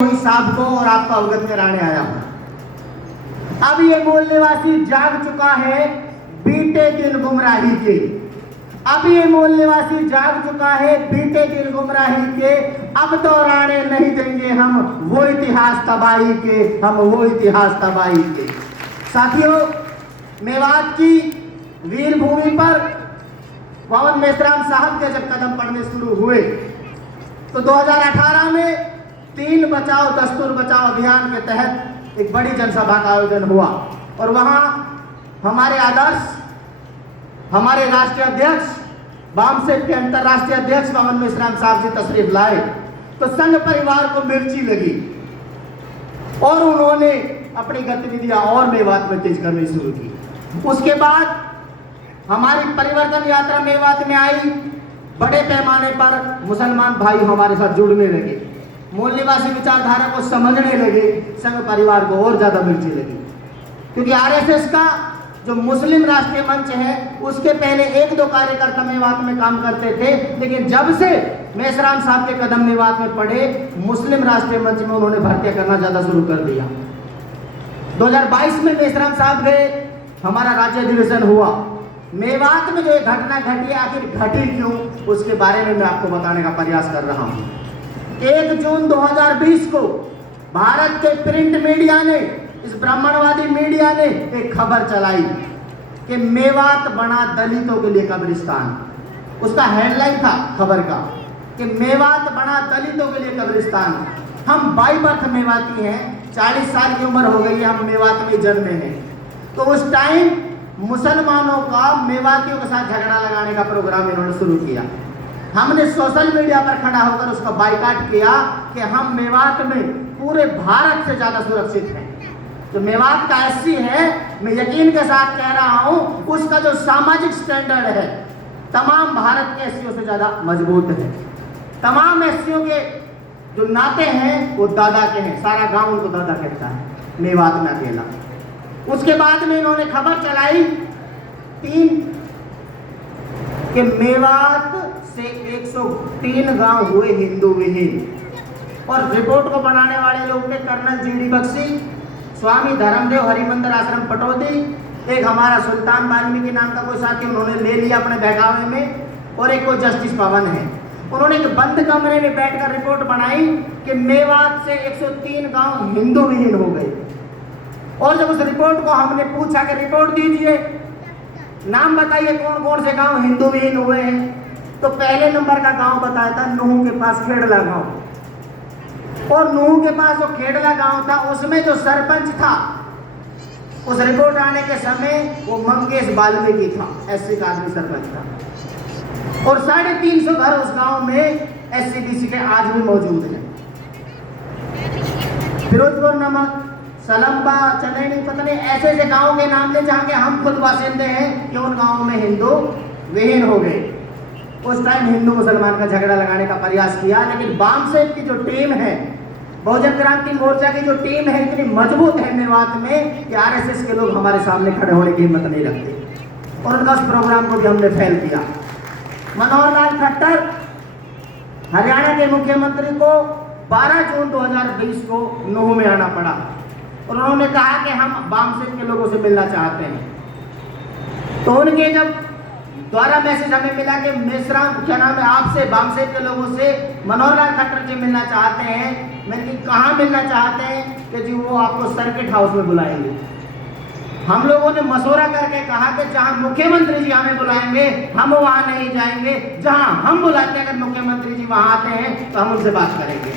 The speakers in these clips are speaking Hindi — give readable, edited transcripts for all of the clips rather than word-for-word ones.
साहब को और आपको अवगत कराने आया हूं। अब ये मूल निवासी जाग चुका है बीते दिन गुमराही के। अब ये मूल निवासी जाग चुका है बीते दिन गुमराही के। अब दोहराने नहीं देंगे हम वो इतिहास तबाही के, हम वो इतिहास तबाही के। साथियों, मेवात की वीर भूमि पर पवन मेश्राम साहब के जब कदम पड़ने शुरू हुए तो 2018 में 3 बचाओ दस्तूर बचाओ अभियान के तहत एक बड़ी जनसभा का आयोजन हुआ और वहां हमारे आदर्श, हमारे राष्ट्रीय अध्यक्ष, वामसेप के अंतर्राष्ट्रीय अध्यक्ष पवन मेश्राम साहब जी तशरीफ लाए तो संघ परिवार को मिर्ची लगी और उन्होंने अपनी गतिविधियां और मेवात में तेज करनी शुरू की। उसके बाद हमारी परिवर्तन यात्रा मेवात में आई। बड़े पैमाने पर मुसलमान भाई हमारे साथ जुड़ने लगे, मूल निवासी विचारधारा को समझने लगे, संघ परिवार को और ज्यादा मिर्ची लगी। क्योंकि आरएसएस का जो मुस्लिम राष्ट्रीय मंच है उसके पहले 1-2 कार्यकर्ता मेवात में काम करते थे, लेकिन जब से मेश्राम साहब के कदम मेवात में पड़े मुस्लिम राष्ट्रीय मंच में उन्होंने भर्तियां करना ज्यादा शुरू कर दिया। 2022 में मेश्राम साहब गए, हमारा राज्य अधिवेशन हुआ। मेवात में जो घटना घटी, आखिर घटी क्यों, उसके बारे में मैं आपको बताने का प्रयास कर रहा हूं। 1 जून 2020 को भारत के प्रिंट मीडिया ने, इस ब्राह्मणवादी मीडिया ने एक खबर चलाई कि मेवात बना दलितों के लिए कब्रिस्तान। उसका हेडलाइन था खबर का कि मेवात बना दलितों के लिए कब्रिस्तान। हम बाई बर्थ मेवाती हैं, 40 साल की उम्र हो गई है, हम मेवात में जन्मे हैं। तो उस टाइम मुसलमानों का मेवातियों के साथ झगड़ा लगाने का प्रोग्राम इन्होंने शुरू किया। हमने सोशल मीडिया पर खड़ा होकर उसका बाइकाट किया कि हम मेवात में पूरे भारत से ज्यादा सुरक्षित हैं। जो मेवात का एससी है, मैं यकीन के साथ कह रहा हूं, उसका जो सामाजिक स्टैंडर्ड है तमाम भारत के एससीओं से ज्यादा मजबूत है। तमाम एससीओं के जो नाते हैं वो दादा के हैं, सारा गांव उनको दादा कहता है, मेवात में अकेला। उसके बाद में इन्होंने खबर चलाई 3 कि मेवात से 103 गांव हुए हिंदू विहीन। और रिपोर्ट को बनाने वाले लोग थे कर्नल जीडी बख्शी, स्वामी धर्मदेव हरिमंदिर आश्रम पटौदी, एक हमारा सुल्तान वाल्मीकि नाम का कोई साथी उन्होंने ले लिया अपने बहकावे में, और एक कोई जस्टिस पवन है। उन्होंने एक बंद कमरे में बैठकर रिपोर्ट बनाई कि मेवात से 103 गांव हिंदू विहीन हो गए। और जब उस रिपोर्ट को हमने पूछा कि रिपोर्ट दीजिए, नाम बताइए कौन कौन से गांव हिंदू विहीन हुए हैं, तो पहले नंबर का गांव बताया था नूह के पास खेड़ला गांव। और नूह के पास जो खेड़ला गांव था उसमें जो सरपंच था उस रिपोर्ट आने के समय वो मंगेश वाल्मीकि था, एससी का आदमी सरपंच था। और 350 घर उस गांव में एससीबीसी के आज भी मौजूद हैं। फिरोजपुर नमक, सलम्बा, चनैनी, पता नहीं ऐसे ऐसे गांवों के नाम ले जहां के हम खुद बासिंदे हैं कि उन गांवों में हिंदू विहीन हो गए। उस टाइम हिंदू मुसलमान का झगड़ा लगाने का प्रयास किया, लेकिन वामसेप की जो टीम है, बहुजन क्रांति मोर्चा की जो टीम है, इतनी मजबूत है मेवात में कि आरएसएस के लोग हमारे सामने खड़े होने की हिम्मत नहीं रखते और उनका उस प्रोग्राम को भी हमने फेल किया। मनोहर लाल खट्टर हरियाणा के मुख्यमंत्री को 12 जून 2020 को नूह में आना पड़ा और उन्होंने कहा कि हम वामसेप के लोगों से मिलना चाहते हैं। तो उनके जब द्वारा मैसेज हमें मिला कि मेश्राम क्या नाम है आपसे, वामसेप के लोगों से मनोहर लाल खट्टर जी मिलना चाहते हैं। मैंने कहाँ मिलना चाहते हैं कि जी वो आपको सर्किट हाउस में बुलाएंगे। हम लोगों ने मशवरा करके कहा कि जहाँ मुख्यमंत्री जी हमें बुलाएंगे हम वहाँ नहीं जाएंगे, जहाँ हम बुलाते हैं अगर मुख्यमंत्री जी वहाँ आते हैं तो हम उनसे बात करेंगे।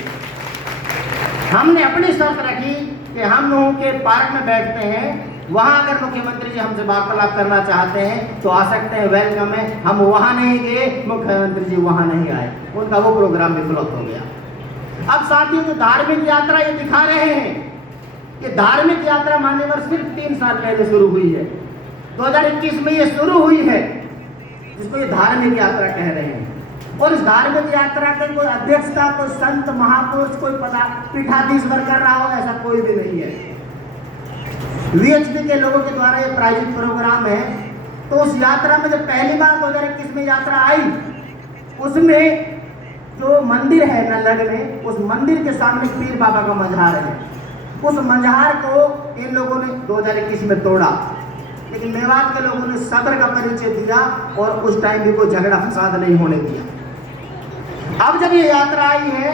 हमने अपनी शर्त रखी कि हम लोगों के पार्क में बैठते हैं, वहां अगर मुख्यमंत्री जी हमसे वार्तालाप करना चाहते हैं तो आ सकते हैं, वेलकम है। हम वहां नहीं गए, मुख्यमंत्री जी वहां नहीं आए, उनका वो प्रोग्राम भी फ्लॉप हो गया। अब साथियों जो धार्मिक यात्रा ये दिखा रहे हैं कि धार्मिक यात्रा मान्यवर सिर्फ 3 साल पहले शुरू हुई है, 2021 में ये शुरू हुई है, जिसको ये धार्मिक यात्रा कह रहे हैं। और इस धार्मिक यात्रा के कोई अध्यक्षता, कोई संत महापुरुष, कोई पीठाधीश्वर कर रहा हो, ऐसा कोई भी नहीं है। वीएचपी के लोगों के द्वारा ये प्रायोजित प्रोग्राम है। तो उस यात्रा में जब पहली बार 2021 में यात्रा आई उसमें जो मंदिर है नल्लग में, उस मंदिर के सामने पीर बाबा का मजहार है। उस मजहार को इन लोगों ने 2021 में तोड़ा, लेकिन मेवात के लोगों ने सब्र का परिचय दिया और उस टाइम भी कोई झगड़ा फसाद नहीं होने दिया। अब जब ये यात्रा आई है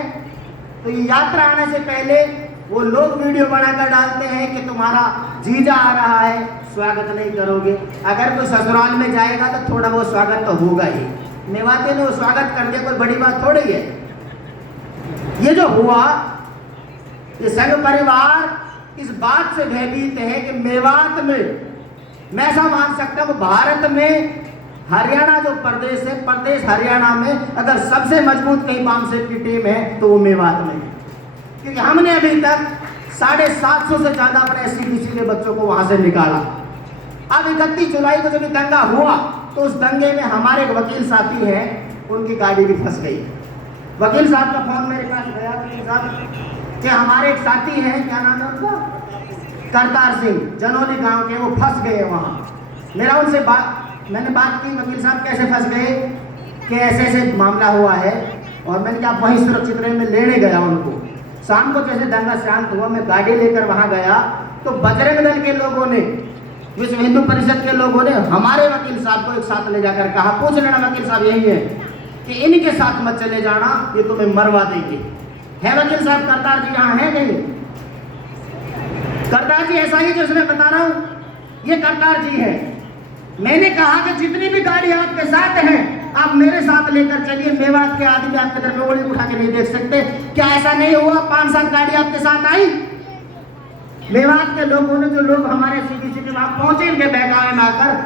तो ये यात्रा आने से पहले वो लोग वीडियो बनाकर डालते हैं कि तुम्हारा जीजा आ रहा है, स्वागत नहीं करोगे। अगर कोई ससुराल में जाएगा तो थोड़ा वो स्वागत तो होगा ही। मेवाती ने वो स्वागत कर दिया, कोई बड़ी बात थोड़ी है। ये जो हुआ, ये संघ परिवार इस बात से भयभीत है कि मेवात में, मैं ऐसा मान सकता हूँ भारत में हरियाणा जो प्रदेश है, प्रदेश हरियाणा में अगर सबसे मजबूत कहीं बाम सेठ की टीम है तो वो मेवात में, क्योंकि हमने अभी तक 750 से ज्यादा अपने SC/BC के बच्चों को वहां से निकाला। अब 31 जुलाई को जब दंगा हुआ तो उस दंगे में हमारे एक वकील साथी हैं, उनकी गाड़ी भी फंस गई। वकील साहब का फोन मेरे पास गया, वकील साहब कि हमारे एक साथी हैं, क्या नाम है उनका, करतार सिंह, जनौली गांव के, वो फंस गए वहाँ। मैंने बात की, वकील साहब कैसे फंस गए, कि ऐसे ऐसे मामला हुआ है, और मैंने कहा वहीं सुरक्षित रहे, में लेने गया उनको। शाम को जैसे दंगा शांत हुआ, मैं गाड़ी लेकर वहाँ गया तो बजरंग दल के लोगों ने, विश्व हिंदू परिषद के लोगों ने हमारे वकील साहब को एक साथ ले जाकर कहा, पूछ लेना वकील साहब यही है कि इनके साथ मत चले जाना, ये तुम्हें मरवा देंगे। है वकील साहब करतार जी यहाँ है नहीं? करतार जी ऐसा ही जो मैं बता रहा हूँ, ये करतार जी है। मैंने कहा कि जितनी भी गाड़ी आपके साथ है आप मेरे साथ लेकर चलिए, मेवात के आदमी आपके तरफ उंगली उठा के नहीं देख सकते। क्या ऐसा नहीं हुआ? 5-7 गाड़ी आपके साथ आई। मेवात के लोगों ने, जो लोग हमारे SC/BC के वहां पहुंचे, इनके बहकावे में आकर